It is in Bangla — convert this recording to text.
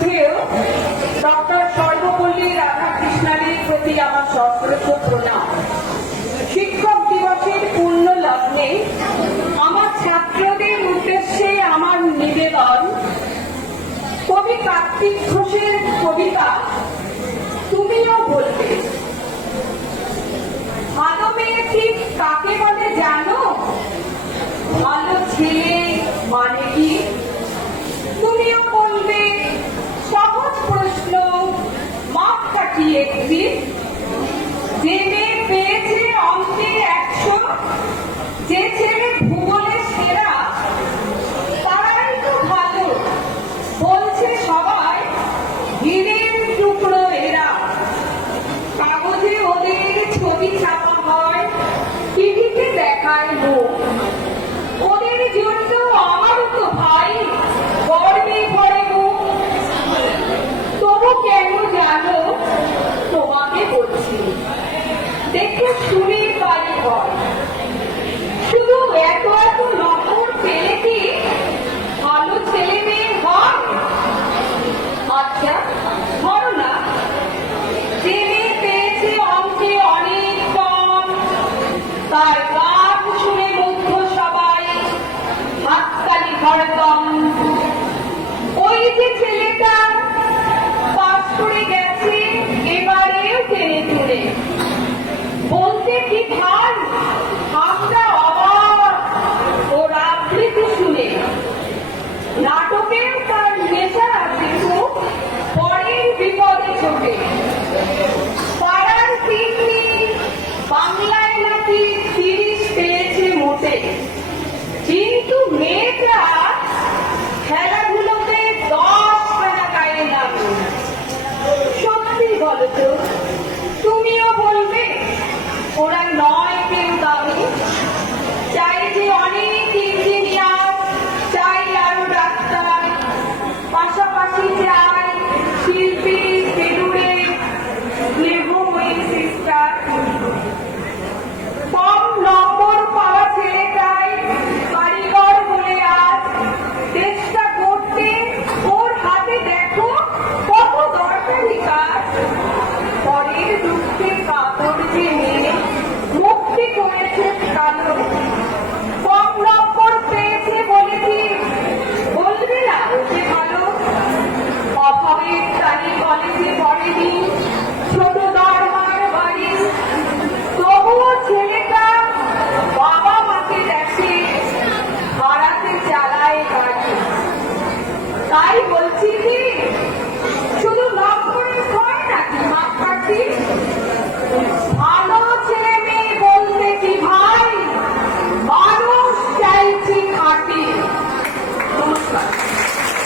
মধ্যেও ডক্টর সর্বপল্লী রাধাকৃষ্ণানের প্রতি আমার সশ্রদ্ধ প্রণাম। শিক্ষক দিবসের পূর্ণ লগ্নে আমার ছাত্রদের উদ্দেশ্যে আমার নিবেদন, কবি কার্তিক ঘোষের কবিতা, তুমিও বলবে। ভালো মেয়ে ঠিক কাকে বলে জানো? ভালো ছেলে মানে কি? তুমিও দেখছি। যে পেয়েছে অঙ্কে একশো। যে ছেলে ভূগোলে সেরা, তারাই তো ভালো। বলছে সবাই, হীরের টুকরো এরা। কাগজে ওদের ছবি ছাপা হয়, টিভিতে দেখায় লোক। ওই যে ছেলেটা পাস করে গেছে, এবারেও টেনে তুলে বলতে কি ভাই আমরা অবাক ও রাজনীতি শুনে। নাটকের তার নেশা আছে পরের বিপদে চোখে।